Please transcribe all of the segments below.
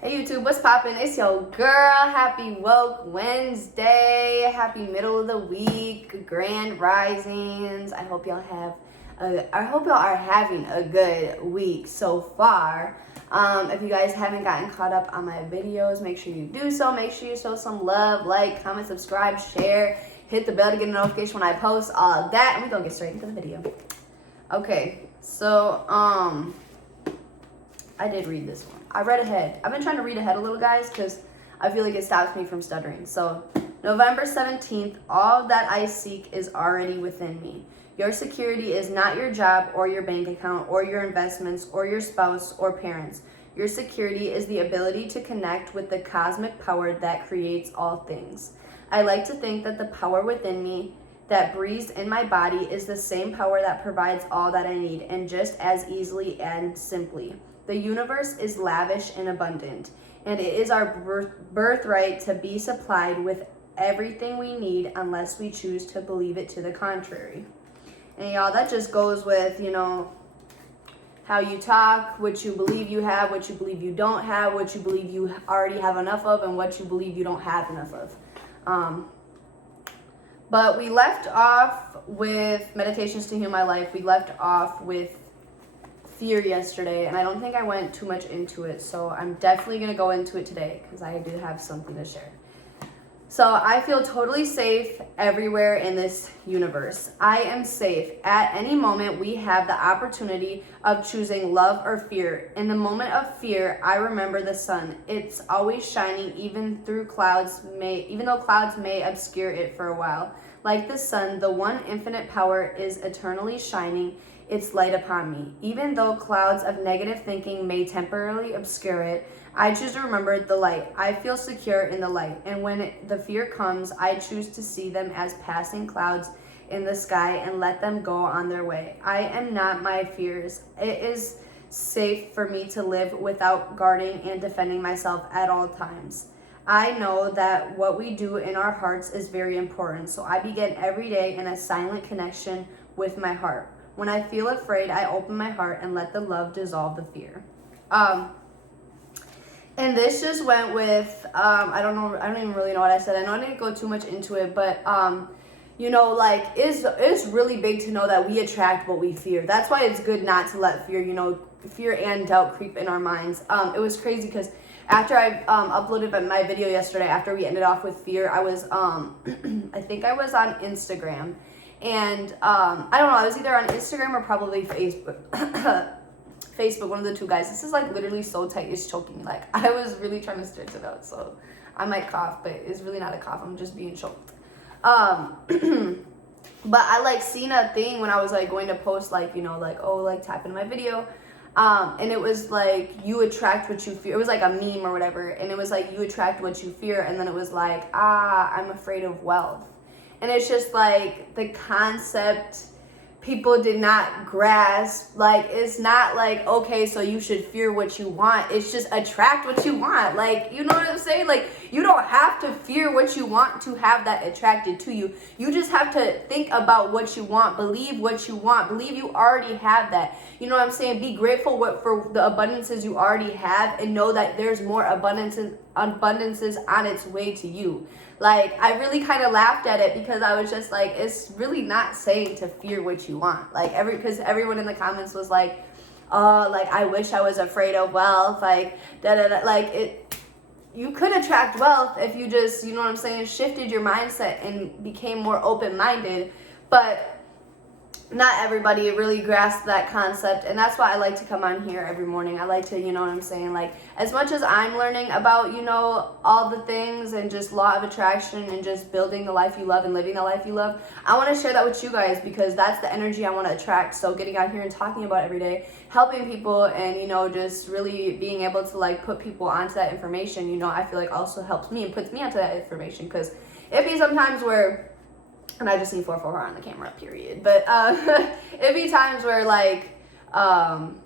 Hey YouTube, what's poppin'? It's your girl. Happy Woke Wednesday. Happy middle of the week. Grand risings. I hope y'all are having a good week so far. If you guys haven't gotten caught up on my videos, make sure you do so. Make sure you show some love, like, comment, subscribe, share, hit the bell to get a notification when I post, all of that. And we're gonna get straight into the video. Okay, so I did read this one. I read ahead. I've been trying to read ahead a little, guys, because I feel like it stops me from stuttering. So, November 17th, all that I seek is already within me. Your security is not your job or your bank account or your investments or your spouse or parents. Your security is the ability to connect with the cosmic power that creates all things. I like to think that the power within me that breathes in my body is the same power that provides all that I need, and just as easily and simply. The universe is lavish and abundant, and it is our birthright to be supplied with everything we need unless we choose to believe it to the contrary. And y'all, that just goes with, how you talk, what you believe you have, what you believe you don't have, what you believe you already have enough of, and what you believe you don't have enough of. But we left off with Meditations to Heal My Life. We left off with fear yesterday, and I don't think I went too much into it, so I'm definitely going to go into it today because I do have something to share. So I feel totally safe everywhere in this universe. I am safe. At any moment, we have the opportunity of choosing love or fear. In the moment of fear, I remember the sun. It's always shining, even though clouds may obscure it for a while. Like the sun, the one infinite power is eternally shining its light upon me. Even though clouds of negative thinking may temporarily obscure it, I choose to remember the light. I feel secure in the light, and when the fear comes, I choose to see them as passing clouds in the sky and let them go on their way. I am not my fears. It is safe for me to live without guarding and defending myself at all times. I know that what we do in our hearts is very important, so I begin every day in a silent connection with my heart. When I feel afraid, I open my heart and let the love dissolve the fear. And this just went with, I don't even really know what I said. I know I didn't go too much into it, but, it's really big to know that we attract what we fear. That's why it's good not to let fear and doubt creep in our minds. It was crazy because after I uploaded my video yesterday, after we ended off with fear, I was, I think I was on Instagram. And I don't know, I was either on Instagram or probably Facebook. Facebook, one of the two guys. This is like literally so tight, it's choking me. Like, I was really trying to stretch it out, so I might cough, but it's really not a cough, I'm just being choked. But I seen a thing when I was going to post tap into my video. And it was you attract what you fear. It was a meme or whatever, and it was you attract what you fear, and then it was I'm afraid of wealth. And it's just the concept people did not grasp. It's not okay, so you should fear what you want. It's just attract what you want. You know what I'm saying? You don't have to fear what you want to have that attracted to you. You just have to think about what you want, believe what you want, believe you already have that. You know what I'm saying? Be grateful for the abundances you already have, and know that there's more abundances on its way to you. I really kind of laughed at it because I was just it's really not saying to fear what you want. Because everyone in the comments was I wish I was afraid of wealth. You could attract wealth if you just, you know what I'm saying, shifted your mindset and became more open-minded. But not everybody really grasps that concept, and that's why I like to come on here every morning. I like to, you know what I'm saying, as much as I'm learning about, all the things and just law of attraction and just building the life you love and living the life you love, I want to share that with you guys because that's the energy I want to attract. So getting out here and talking about it every day, helping people, and, just really being able to, put people onto that information, I feel also helps me and puts me onto that information, because it be sometimes where, and I just need 444 on the camera, period. But it'd be times where I'm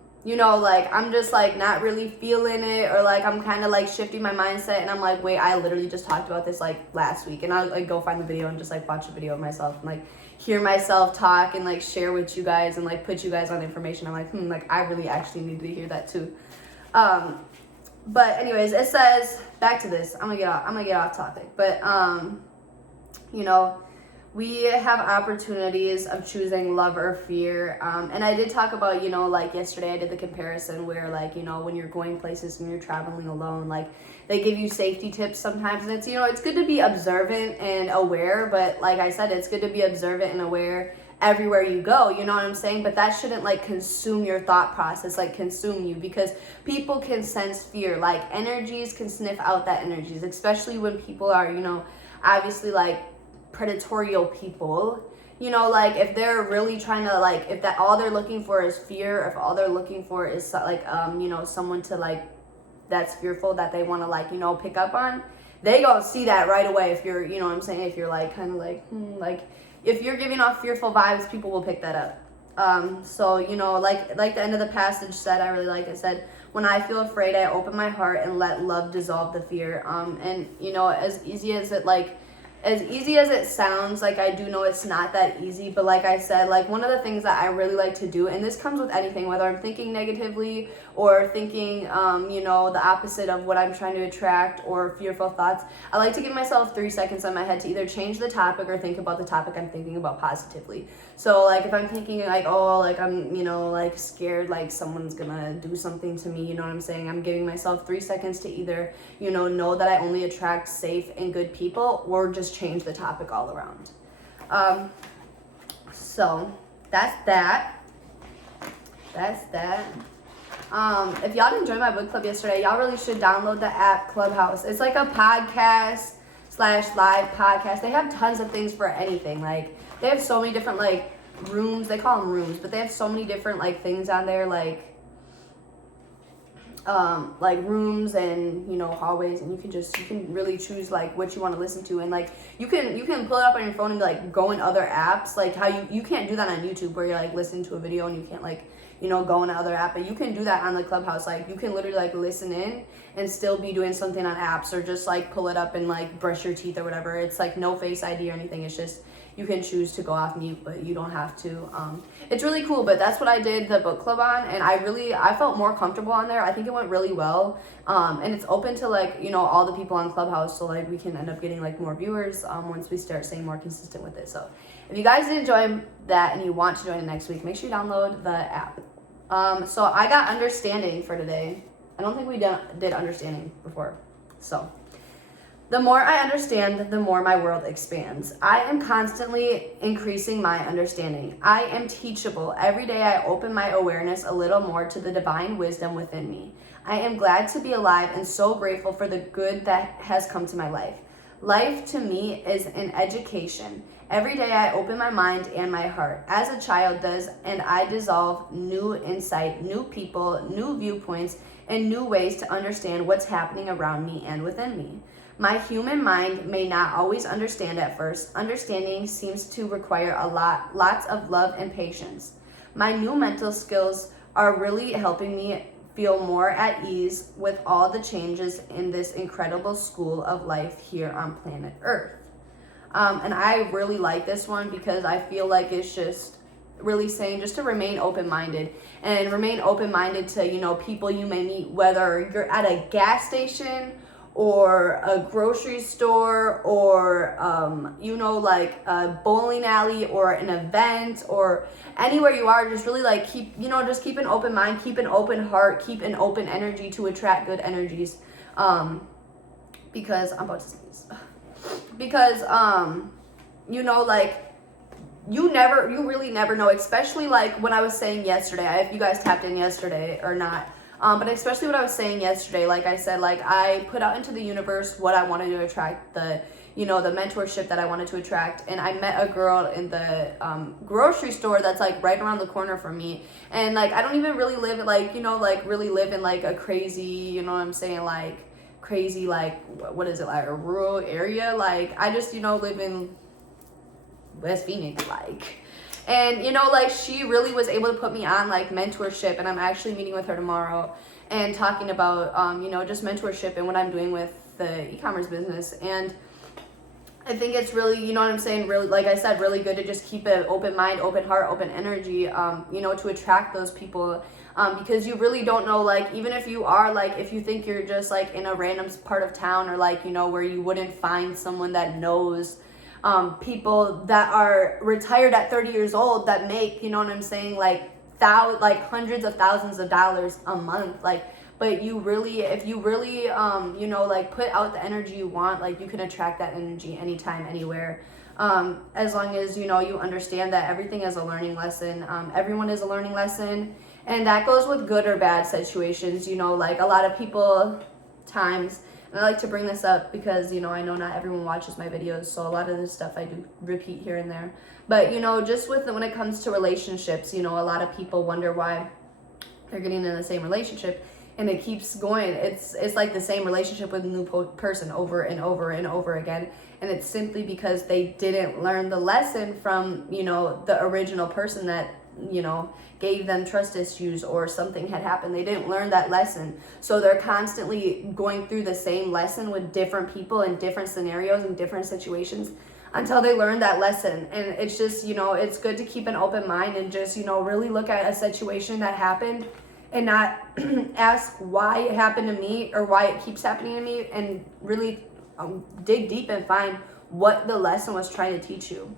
just not really feeling it, or I'm kind of shifting my mindset, and I'm wait, I literally just talked about this last week, and I'll go find the video and just watch a video of myself and hear myself talk and share with you guys and put you guys on information. I'm I really actually need to hear that too. But anyways, it says, back to this. I'm gonna get off topic. But you know, we have opportunities of choosing love or fear. And I did talk about, you know, like yesterday I did the comparison where, like, you know, when you're going places and you're traveling alone, like they give you safety tips sometimes, and it's, you know, it's good to be observant and aware, but like I said, it's good to be observant and aware everywhere you go, you know what I'm saying? But that shouldn't like consume your thought process, like consume you, because people can sense fear. Like energies can sniff out that energies, especially when people are, you know, obviously like predatorial people, you know, like if they're really trying to, like, if that all they're looking for is fear, if all they're looking for is like you know, someone to like that's fearful that they want to, like, you know, pick up on, they gonna see that right away. If you're, you know what I'm saying, if you're like kind of like if you're giving off fearful vibes, people will pick that up. So, you know, like the end of the passage said, I really like it, said, when I feel afraid, I open my heart and let love dissolve the fear. And you know, as easy as it sounds, like, I do know it's not that easy, but like I said, like, one of the things that I really like to do, and this comes with anything, whether I'm thinking negatively or thinking, you know, the opposite of what I'm trying to attract, or fearful thoughts, I like to give myself 3 seconds in my head to either change the topic or think about the topic I'm thinking about positively. So, like, if I'm thinking, like, oh, like, I'm, you know, like, scared, like, someone's gonna do something to me, you know what I'm saying? I'm giving myself 3 seconds to either, you know that I only attract safe and good people, or just change the topic all around. So, that's that. If y'all didn't join my book club yesterday, y'all really should download the app Clubhouse. It's like a podcast / live podcast. They have tons of things for anything. Like, they have so many different, like, rooms. They call them rooms, but they have so many different, like, things on there, like rooms and, you know, hallways, and you can really choose, like, what you want to listen to, and, like, you can pull it up on your phone and, like, go in other apps, like how you can't do that on YouTube, where you're, like, listening to a video and you can't, like, you know, go in another app, but you can do that on the Clubhouse. Like, you can literally, like, listen in and still be doing something on apps, or just, like, pull it up and, like, brush your teeth or whatever. It's, like, no Face ID or anything. It's just, you can choose to go off mute, but you don't have to. It's really cool, but that's what I did the book club on, and I felt more comfortable on there. I think it went really well, and it's open to, like, you know, all the people on Clubhouse, so, like, we can end up getting, like, more viewers once we start staying more consistent with it. So if you guys did enjoy that and you want to join it next week, make sure you download the app. So I got understanding for today. I don't think we did understanding before. So, the more I understand, the more my world expands. I am constantly increasing my understanding. I am teachable. Every day I open my awareness a little more to the divine wisdom within me. I am glad to be alive and so grateful for the good that has come to my life. Life to me is an education. Every day I open my mind and my heart, as a child does, and I dissolve new insight, new people, new viewpoints, and new ways to understand what's happening around me and within me. My human mind may not always understand at first. Understanding seems to require lots of love and patience. My new mental skills are really helping me feel more at ease with all the changes in this incredible school of life here on planet Earth. And I really like this one, because I feel like it's just really saying just to remain open-minded, and remain open-minded to, you know, people you may meet, whether you're at a gas station or a grocery store, or you know, like a bowling alley or an event, or anywhere you are. Just really, like, keep an open mind, keep an open heart, keep an open energy to attract good energies. Because I'm about to sneeze. Because you know, like, you really never know, especially like when I was saying yesterday, if you guys tapped in yesterday or not, but especially what I was saying yesterday, like I said, like, I put out into the universe what I wanted to attract, the mentorship that I wanted to attract, and I met a girl in the grocery store that's, like, right around the corner from me, and, like, I don't even really live in, like, you know, like, really live in, like, a crazy, you know what I'm saying, like, crazy, like, what is it, like, a rural area, like, I just, you know, live in West Phoenix, like, and, you know, like, she really was able to put me on, like, mentorship, and I'm actually meeting with her tomorrow and talking about, you know, just mentorship and what I'm doing with the e-commerce business, and I think it's really, you know what I'm saying, really, like I said, really good to just keep an open mind, open heart, open energy, you know, to attract those people, because you really don't know, like, even if you are, like, if you think you're just, like, in a random part of town, or, like, you know, where you wouldn't find someone that knows people that are retired at 30 years old that make, you know what I'm saying, like, hundreds of thousands of dollars a month, like, but you really, if you really, you know, like, put out the energy you want, like, you can attract that energy anytime, anywhere. As long as, you know, you understand that everything is a learning lesson. Everyone is a learning lesson. And that goes with good or bad situations. You know, like, a lot of people times, and I like to bring this up because, you know, I know not everyone watches my videos, so a lot of this stuff I do repeat here and there. But, you know, just when it comes to relationships, you know, a lot of people wonder why they're getting in the same relationship. And it keeps going. It's like the same relationship with a new person over and over and over again. And it's simply because they didn't learn the lesson from, you know, the original person that, you know, gave them trust issues, or something had happened. They didn't learn that lesson. So they're constantly going through the same lesson with different people in different scenarios and different situations until they learn that lesson. And it's just, you know, it's good to keep an open mind and just, you know, really look at a situation that happened and not ask why it happened to me or why it keeps happening to me, and really dig deep and find what the lesson was trying to teach you.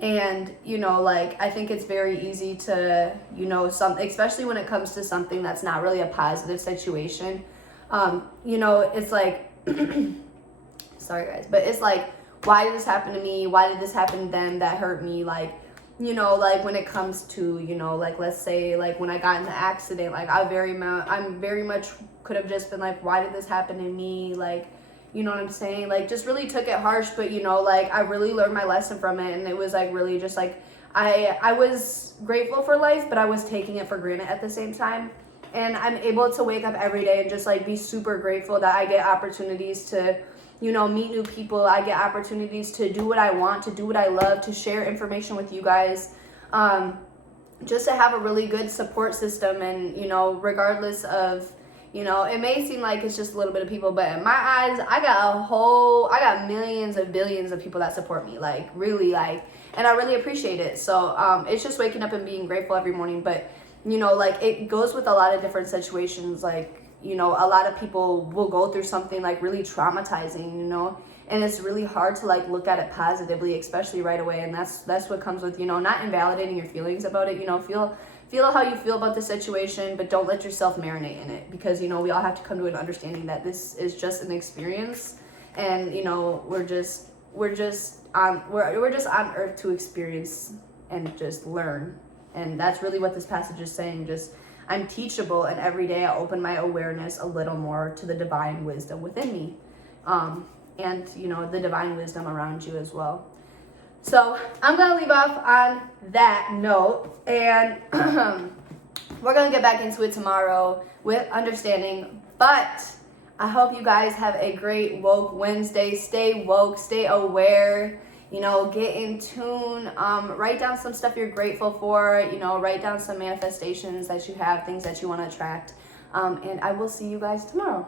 And, you know, like, I think it's very easy to, you know, especially when it comes to something that's not really a positive situation. You know, it's like, sorry guys, but it's like, why did this happen to me? Why did this happen to them? That hurt me. Like, you know, like, when it comes to, you know, like, let's say, like, when I got in the accident, like, I'm very much could have just been like, why did this happen to me? Like, you know what I'm saying? Like, just really took it harsh, but, you know, like, I really learned my lesson from it, and it was, like, really just, like, I was grateful for life, but I was taking it for granted at the same time, and I'm able to wake up every day and just, like, be super grateful that I get opportunities to, you know, meet new people. I get opportunities to do what I want, to do what I love, to share information with you guys, just to have a really good support system. And, you know, regardless of, you know, it may seem like it's just a little bit of people, but in my eyes, I got millions and billions of people that support me, like, really, like, and I really appreciate it. So it's just waking up and being grateful every morning. But, you know, like, it goes with a lot of different situations. Like, you know, a lot of people will go through something, like, really traumatizing, you know, and it's really hard to, like, look at it positively, especially right away. And that's what comes with, you know, not invalidating your feelings about it. You know, feel how you feel about the situation, but don't let yourself marinate in it, because, you know, we all have to come to an understanding that this is just an experience, and, you know, we're just on earth to experience and just learn. And that's really what this passage is saying. Just, I'm teachable, and every day I open my awareness a little more to the divine wisdom within me, and, you know, the divine wisdom around you as well. So I'm going to leave off on that note, and we're going to get back into it tomorrow with understanding. But I hope you guys have a great Woke Wednesday. Stay woke, stay aware, you know, get in tune, write down some stuff you're grateful for, you know, write down some manifestations that you have, things that you want to attract, and I will see you guys tomorrow.